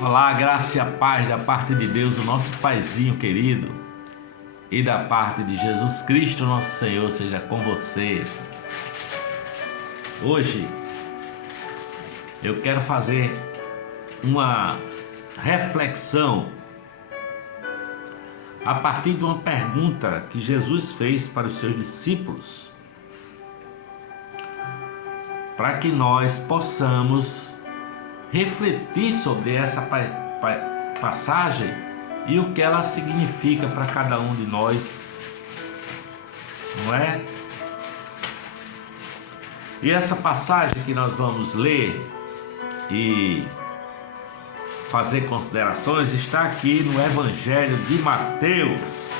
Olá, graça e a paz da parte de Deus, o nosso Paizinho querido, e da parte de Jesus Cristo, nosso Senhor, seja com você. Hoje eu quero fazer uma reflexão a partir de uma pergunta que Jesus fez para os seus discípulos, para que nós possamos refletir sobre essa passagem e o que ela significa para cada um de nós, não é? E essa passagem que nós vamos ler e fazer considerações está aqui no Evangelho de Mateus,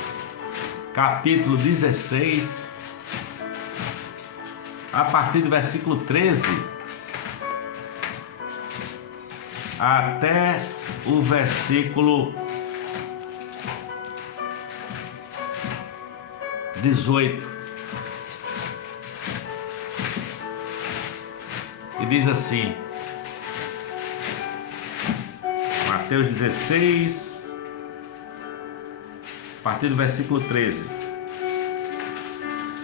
capítulo 16, a partir do versículo 13 até o versículo 18. E diz assim, Mateus 16, a partir do versículo 13.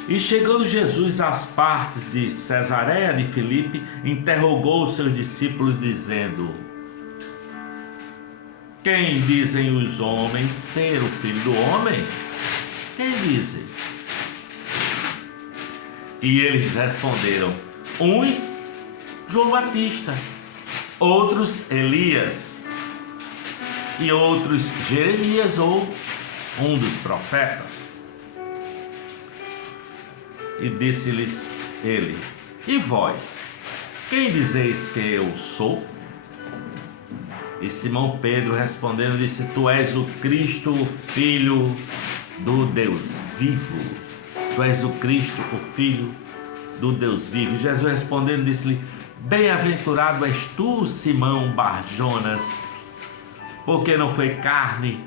E chegando Jesus às partes de Cesareia de Filipe, interrogou os seus discípulos, dizendo: Quem dizem os homens ser o Filho do Homem? Quem dizem? E eles responderam: uns, João Batista, outros, Elias, e outros, Jeremias ou um dos profetas. E disse-lhes ele: E vós, quem dizeis que eu sou? E Simão Pedro respondendo disse: Tu és o Cristo, o Filho do Deus vivo. Tu és o Cristo, o Filho do Deus vivo. E Jesus respondendo disse-lhe: Bem-aventurado és tu, Simão Bar-Jonas, porque não foi carne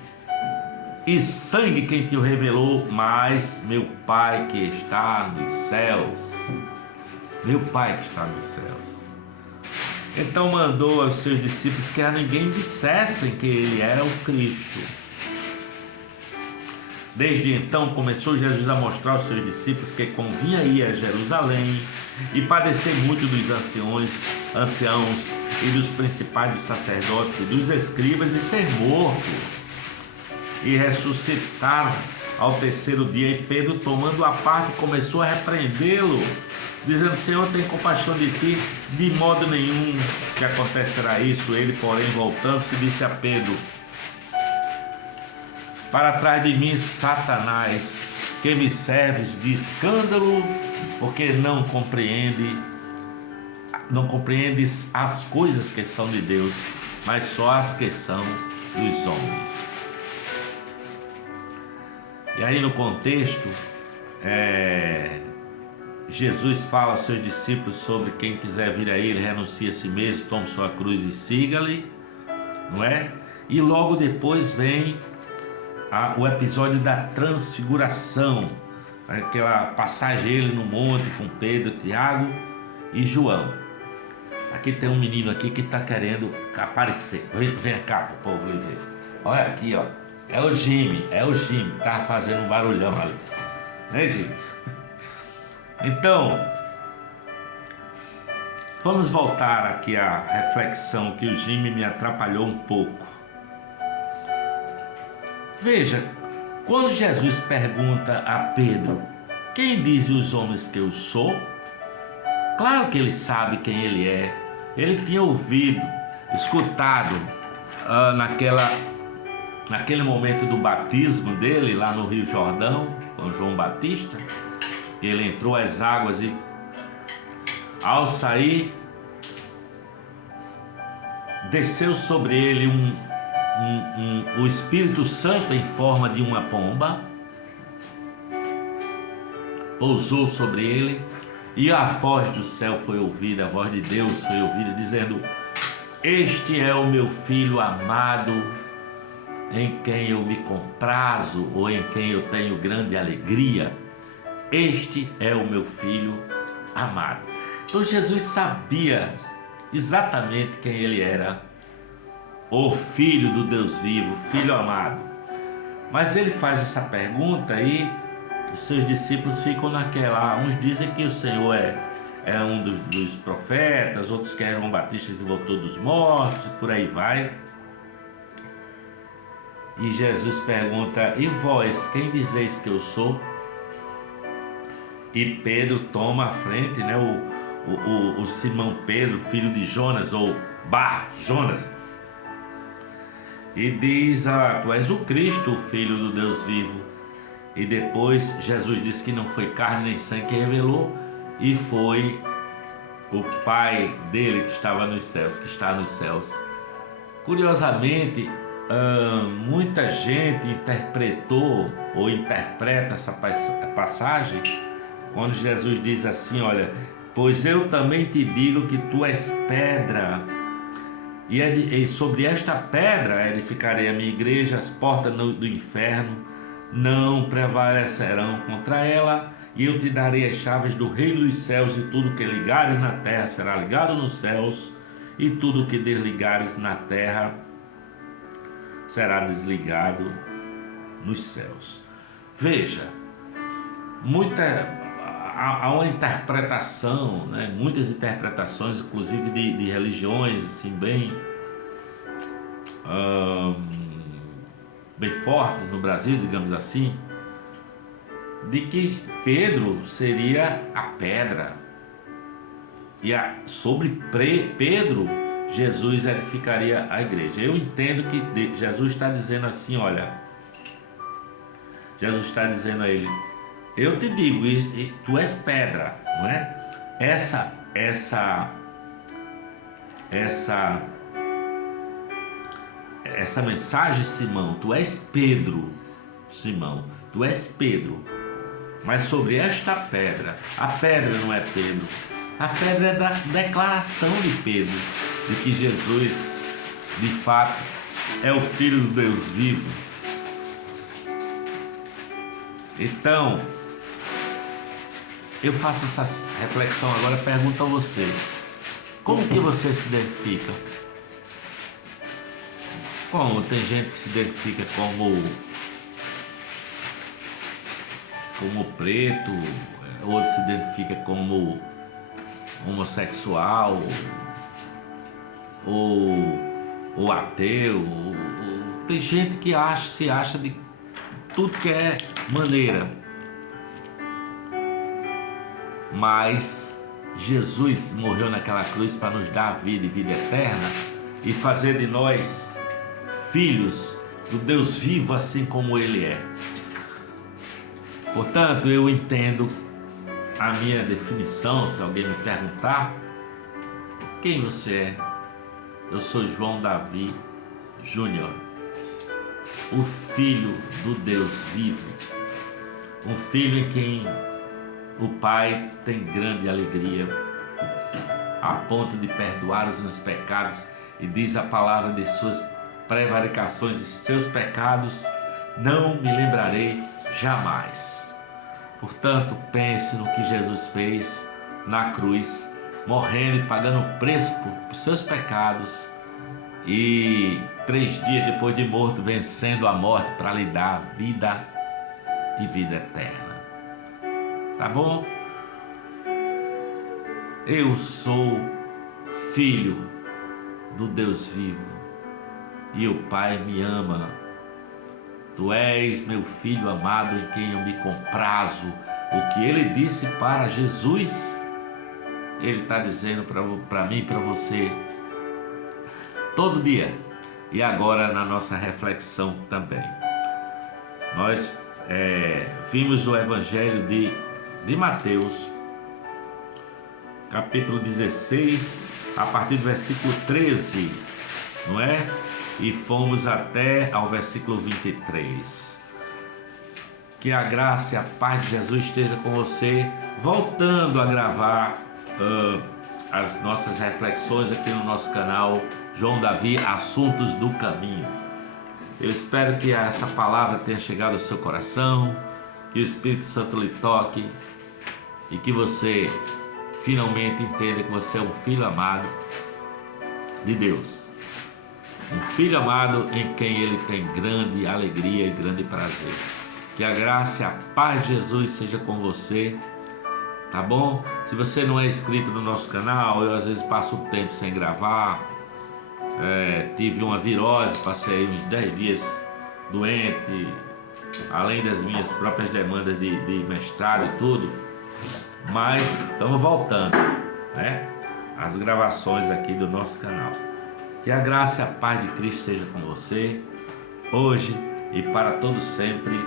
e sangue quem te o revelou, mas meu Pai que está nos céus. Meu Pai que está nos céus. Então mandou aos seus discípulos que a ninguém dissessem que ele era o Cristo. Desde então começou Jesus a mostrar aos seus discípulos que convinha ir a Jerusalém e padecer muito dos anciãos e dos principais dos sacerdotes e dos escribas e ser morto e ressuscitar ao terceiro dia. E Pedro, tomando a parte, começou a repreendê-lo, dizendo: Senhor, tem compaixão de ti, de modo nenhum que acontecerá isso. Ele, porém, voltando-se, disse a Pedro: Para trás de mim, Satanás, que me serves de escândalo, porque não compreendes as coisas que são de Deus, mas só as que são dos homens. E aí no contexto, Jesus fala aos seus discípulos sobre quem quiser vir a ele, renuncie a si mesmo, tome sua cruz e siga-lhe, não é? E logo depois vem o episódio da transfiguração, aquela passagem ele no monte com Pedro, Tiago e João. Aqui tem um menino aqui que está querendo aparecer. Vem cá para o povo ver. Olha aqui, ó. É o Jimmy, tá fazendo um barulhão ali, né, Jimmy? Então, vamos voltar aqui à reflexão que o Jimmy me atrapalhou um pouco. Veja, quando Jesus pergunta a Pedro: Quem dizem os homens que eu sou? Claro que ele sabe quem ele é. Ele tinha ouvido, escutado naquele momento do batismo dele lá no Rio Jordão, com João Batista. Ele entrou às águas e, ao sair, desceu sobre ele o Espírito Santo em forma de uma pomba, pousou sobre ele, e a voz do céu foi ouvida, a voz de Deus foi ouvida, dizendo: Este é o meu Filho amado, em quem eu me comprazo, ou em quem eu tenho grande alegria. Este é o meu Filho amado. Então Jesus sabia exatamente quem ele era, o Filho do Deus vivo, Filho amado. Mas ele faz essa pergunta e os seus discípulos ficam naquela. Uns dizem que o Senhor é um dos profetas, outros que é João Batista que voltou dos mortos, e por aí vai. E Jesus pergunta: e vós, quem dizeis que eu sou? E Pedro toma a frente, né? O Simão Pedro, filho de Jonas, ou Bar Jonas, e diz: tu és o Cristo, o Filho do Deus vivo. E depois Jesus disse que não foi carne nem sangue que revelou, e foi o Pai dele que estava nos céus, que está nos céus. Curiosamente, muita gente interpretou ou interpreta essa passagem quando Jesus diz assim: olha, pois eu também te digo que tu és pedra, e sobre esta pedra edificarei a minha igreja, as portas do inferno não prevalecerão contra ela, e eu te darei as chaves do reino dos céus, e tudo que ligares na terra será ligado nos céus, e tudo que desligares na terra será desligado nos céus. Veja, há uma interpretação, né? Muitas interpretações, inclusive de religiões assim, bem fortes no Brasil, digamos assim, de que Pedro seria a pedra, e sobre Pedro Jesus edificaria a igreja. Eu entendo que Jesus está dizendo assim: olha, Jesus está dizendo a ele: eu te digo, tu és pedra, não é? Essa mensagem, Simão, tu és Pedro, Simão, tu és Pedro. Mas sobre esta pedra, a pedra não é Pedro, a pedra é da declaração de Pedro, de que Jesus, de fato, é o Filho do Deus vivo. Então, eu faço essa reflexão agora, pergunto a você: como que você se identifica? Bom, tem gente que se identifica como preto, outro se identifica como homossexual, ou ateu. Tem gente que se acha de tudo que é maneira. Mas Jesus morreu naquela cruz para nos dar a vida e vida eterna, e fazer de nós filhos do Deus vivo, assim como Ele é. Portanto, eu entendo a minha definição. Se alguém me perguntar quem você é, eu sou João Davi Júnior, o Filho do Deus vivo, um filho em quem o Pai tem grande alegria, a ponto de perdoar os meus pecados, e diz a palavra: de suas prevaricações e seus pecados não me lembrarei jamais. Portanto, pense no que Jesus fez na cruz, morrendo e pagando o preço por seus pecados, e 3 dias depois de morto, vencendo a morte para lhe dar vida e vida eterna. Tá bom? Eu sou filho do Deus vivo, e o Pai me ama. Tu és meu filho amado, em quem eu me comprazo. O que ele disse para Jesus, ele está dizendo para mim e para você todo dia. E agora na nossa reflexão também. Nós vimos o Evangelho de Mateus, capítulo 16, a partir do versículo 13, não é? E fomos até ao versículo 23. Que a graça e a paz de Jesus esteja com você, voltando a gravar as nossas reflexões aqui no nosso canal João Davi, Assuntos do Caminho. Eu espero que essa palavra tenha chegado ao seu coração, que o Espírito Santo lhe toque, e que você finalmente entenda que você é um filho amado de Deus. Um filho amado em quem ele tem grande alegria e grande prazer. Que a graça e a paz de Jesus seja com você, tá bom? Se você não é inscrito no nosso canal, eu às vezes passo um tempo sem gravar. Tive uma virose, passei aí uns 10 dias doente, além das minhas próprias demandas de mestrado e tudo. Mas estamos voltando, né? As gravações aqui do nosso canal. Que a graça e a paz de Cristo seja com você, hoje e para todos sempre.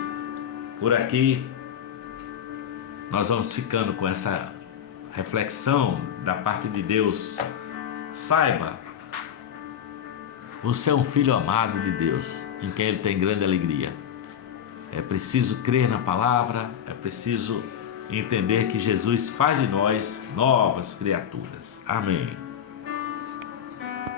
Por aqui, nós vamos ficando com essa reflexão da parte de Deus. Saiba, você é um filho amado de Deus, em quem Ele tem grande alegria. É preciso crer na palavra, é preciso entender que Jesus faz de nós novas criaturas. Amém.